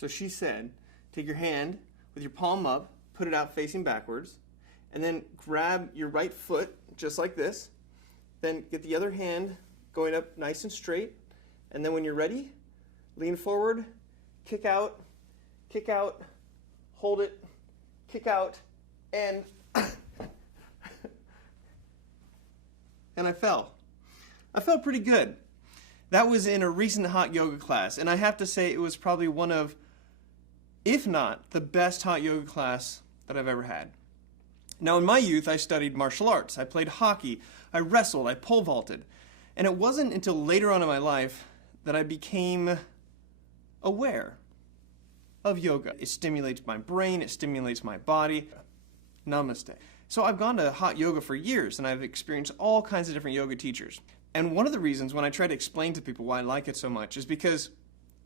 So she said, take your hand with your palm up, put it out facing backwards, and then grab your right foot just like this. Then get the other hand going up nice and straight. And then when you're ready, lean forward, kick out, hold it, kick out, and and I fell. I felt pretty good. That was in a recent hot yoga class, and I have to say it was probably one of, if not the best hot yoga class that I've ever had. Now, in my youth, I studied martial arts. I played hockey, I wrestled, I pole vaulted. And it wasn't until later on in my life that I became aware of yoga. It stimulates my brain, it stimulates my body. Namaste. So I've gone to hot yoga for years, and I've experienced all kinds of different yoga teachers. And one of the reasons when I try to explain to people why I like it so much is because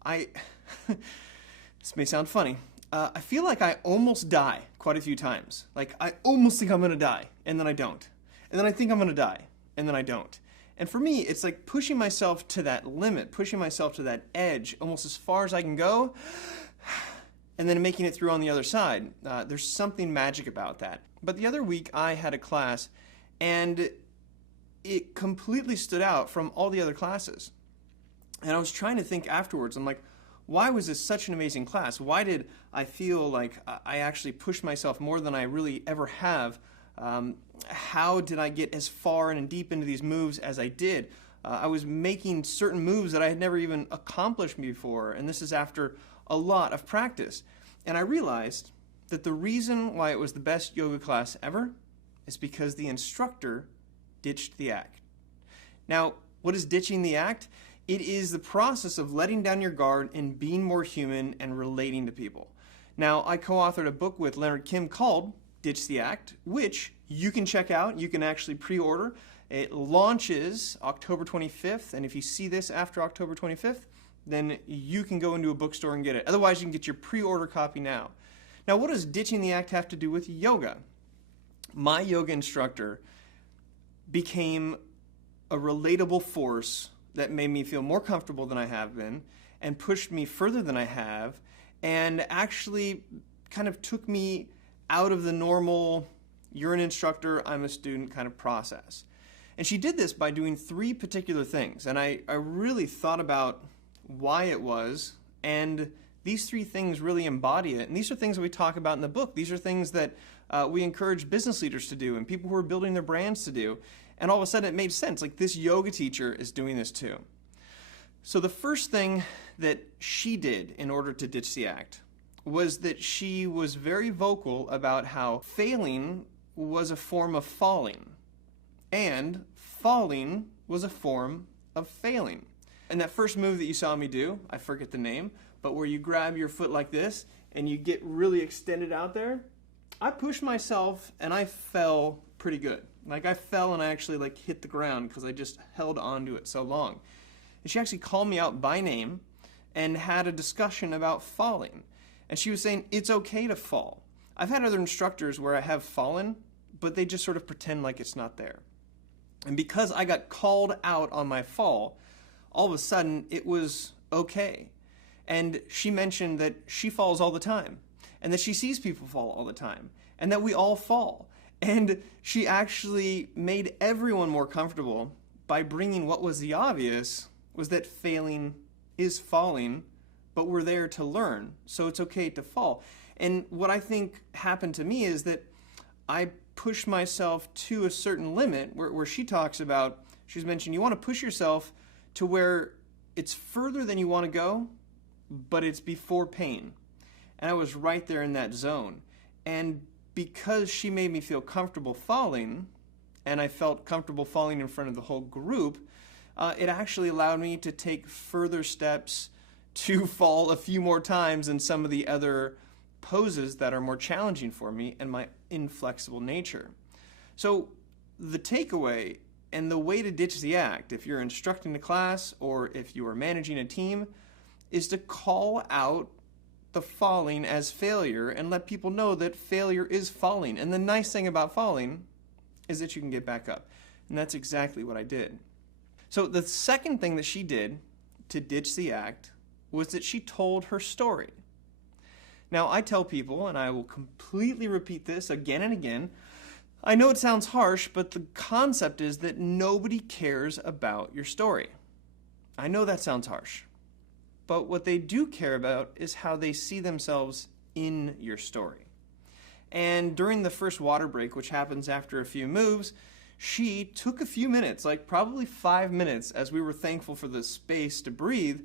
this may sound funny, I feel like I almost die quite a few times. Like, I almost think I'm going to die, and then I don't. And then I think I'm going to die, and then I don't. And for me, it's like pushing myself to that limit, pushing myself to that edge, almost as far as I can go, and then making it through on the other side. There's something magic about that. But the other week, I had a class, and it completely stood out from all the other classes. And I was trying to think afterwards, I'm like, why was this such an amazing class? Why did I feel like I actually pushed myself more than I really ever have? How did I get as far and deep into these moves as I did? I was making certain moves that I had never even accomplished before, and this is after a lot of practice. And I realized that the reason why it was the best yoga class ever is because the instructor ditched the act. Now, what is ditching the act? It is the process of letting down your guard and being more human and relating to people. Now, I co-authored a book with Leonard Kim called Ditch the Act, which you can check out. You can actually pre-order. It launches October 25th, and if you see this after October 25th, then you can go into a bookstore and get it. Otherwise, you can get your pre-order copy now. Now, what does ditching the act have to do with yoga? My yoga instructor became a relatable force that made me feel more comfortable than I have been and pushed me further than I have and actually kind of took me out of the normal, you're an instructor, I'm a student kind of process. And she did this by doing 3 particular things. And I really thought about why it was, and these 3 things really embody it. And these are things that we talk about in the book. These are things that we encourage business leaders to do and people who are building their brands to do. And all of a sudden it made sense, like this yoga teacher is doing this too. So the first thing that she did in order to ditch the act was that she was very vocal about how failing was a form of falling, and falling was a form of failing. And that first move that you saw me do, I forget the name, but where you grab your foot like this and you get really extended out there, I pushed myself and I fell pretty good. Like I fell and I actually like hit the ground because I just held on to it so long. And she actually called me out by name and had a discussion about falling. And she was saying, it's okay to fall. I've had other instructors where I have fallen, but they just sort of pretend like it's not there. And because I got called out on my fall, all of a sudden it was okay. And she mentioned that she falls all the time and that she sees people fall all the time and that we all fall. And she actually made everyone more comfortable by bringing what was the obvious, was that failing is falling, but we're there to learn, so it's okay to fall. And what I think happened to me is that I pushed myself to a certain limit where she talks about, she's mentioned you want to push yourself to where it's further than you want to go, but it's before pain. And I was right there in that zone. And because she made me feel comfortable falling, and I felt comfortable falling in front of the whole group, it actually allowed me to take further steps to fall a few more times than some of the other poses that are more challenging for me and my inflexible nature. So the takeaway and the way to ditch the act, if you're instructing a class or if you are managing a team, is to call out the falling as failure and let people know that failure is falling. And the nice thing about falling is that you can get back up. And that's exactly what I did. So the second thing that she did to ditch the act was that she told her story. Now, I tell people, and I will completely repeat this again and again, I know it sounds harsh, but the concept is that nobody cares about your story. I know that sounds harsh, but what they do care about is how they see themselves in your story. And during the first water break, which happens after a few moves, she took a few minutes, like probably 5 minutes, as we were thankful for the space to breathe,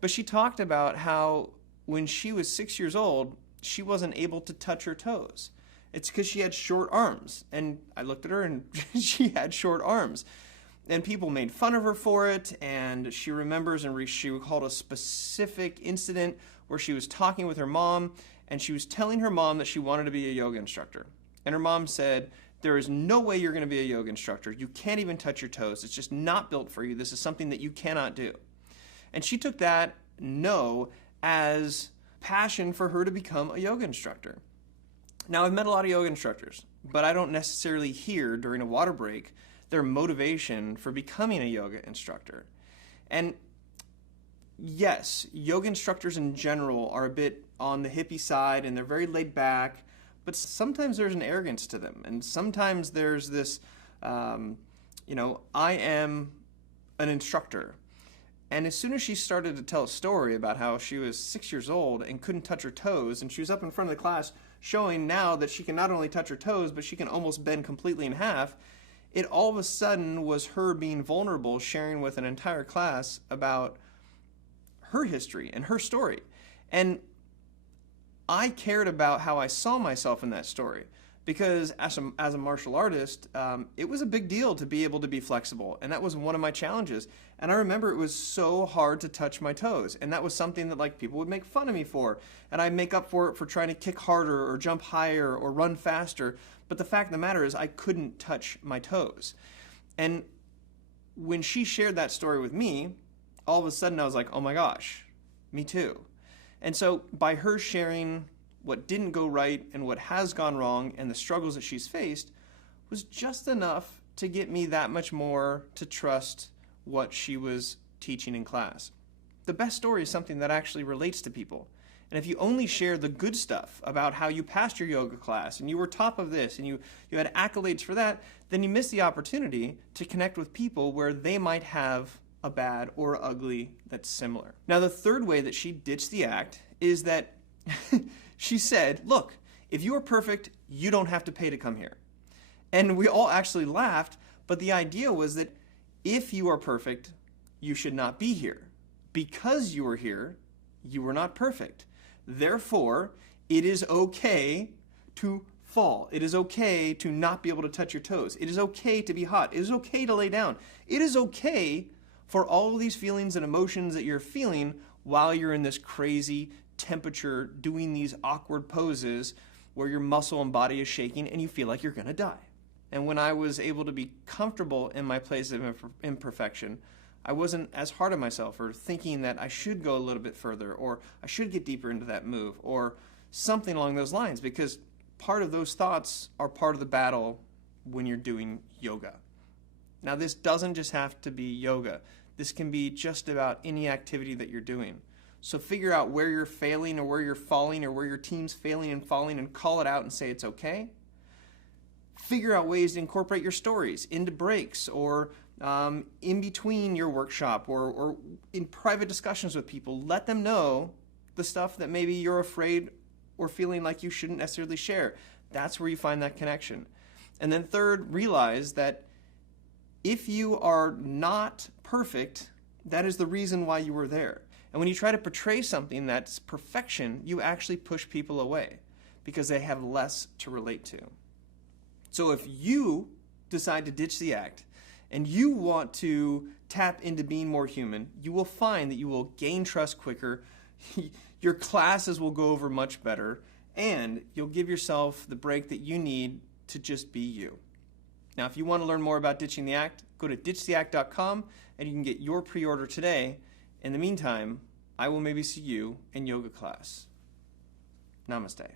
but she talked about how when she was 6 years old, she wasn't able to touch her toes. It's because she had short arms. And I looked at her and she had short arms. And people made fun of her for it. And she remembers and she recalled a specific incident where she was talking with her mom and she was telling her mom that she wanted to be a yoga instructor. And her mom said, "There is no way you're going to be a yoga instructor. You can't even touch your toes. It's just not built for you. This is something that you cannot do." And she took that no as passion for her to become a yoga instructor. Now, I've met a lot of yoga instructors, but I don't necessarily hear during a water break their motivation for becoming a yoga instructor. And yes, yoga instructors in general are a bit on the hippie side and they're very laid back, but sometimes there's an arrogance to them. And sometimes there's this, I am an instructor. And as soon as she started to tell a story about how she was 6 years old and couldn't touch her toes, and she was up in front of the class showing now that she can not only touch her toes, but she can almost bend completely in half, it all of a sudden was her being vulnerable, sharing with an entire class about her history and her story. And I cared about how I saw myself in that story. Because as a martial artist, it was a big deal to be able to be flexible. And that was one of my challenges. And I remember it was so hard to touch my toes. And that was something that people would make fun of me for. And I'd make up for it for trying to kick harder or jump higher or run faster. But the fact of the matter is I couldn't touch my toes. And when she shared that story with me, all of a sudden I was like, oh my gosh, me too. And so by her sharing what didn't go right and what has gone wrong and the struggles that she's faced was just enough to get me that much more to trust what she was teaching in class. The best story is something that actually relates to people. And if you only share the good stuff about how you passed your yoga class and you were top of this and you had accolades for that, then you miss the opportunity to connect with people where they might have a bad or ugly that's similar. Now, the third way that she ditched the act is that she said, look, if you are perfect, you don't have to pay to come here. And we all actually laughed, but the idea was that if you are perfect, you should not be here. Because you are here, you are not perfect. Therefore, it is okay to fall. It is okay to not be able to touch your toes. It is okay to be hot. It is okay to lay down. It is okay for all of these feelings and emotions that you're feeling while you're in this crazy temperature doing these awkward poses where your muscle and body is shaking and you feel like you're going to die. And when I was able to be comfortable in my place of imperfection, I wasn't as hard on myself or thinking that I should go a little bit further or I should get deeper into that move or something along those lines, because part of those thoughts are part of the battle when you're doing yoga. Now, this doesn't just have to be yoga. This can be just about any activity that you're doing. So figure out where you're failing or where you're falling or where your team's failing and falling and call it out and say it's okay. Figure out ways to incorporate your stories into breaks or in between your workshop or in private discussions with people. Let them know the stuff that maybe you're afraid or feeling like you shouldn't necessarily share. That's where you find that connection. And then third, realize that if you are not perfect, that is the reason why you were there. And when you try to portray something that's perfection, you actually push people away because they have less to relate to. So if you decide to ditch the act and you want to tap into being more human, you will find that you will gain trust quicker, your classes will go over much better, and you'll give yourself the break that you need to just be you. Now, if you want to learn more about ditching the act, go to ditchtheact.com and you can get your pre-order today. In the meantime, I will maybe see you in yoga class. Namaste.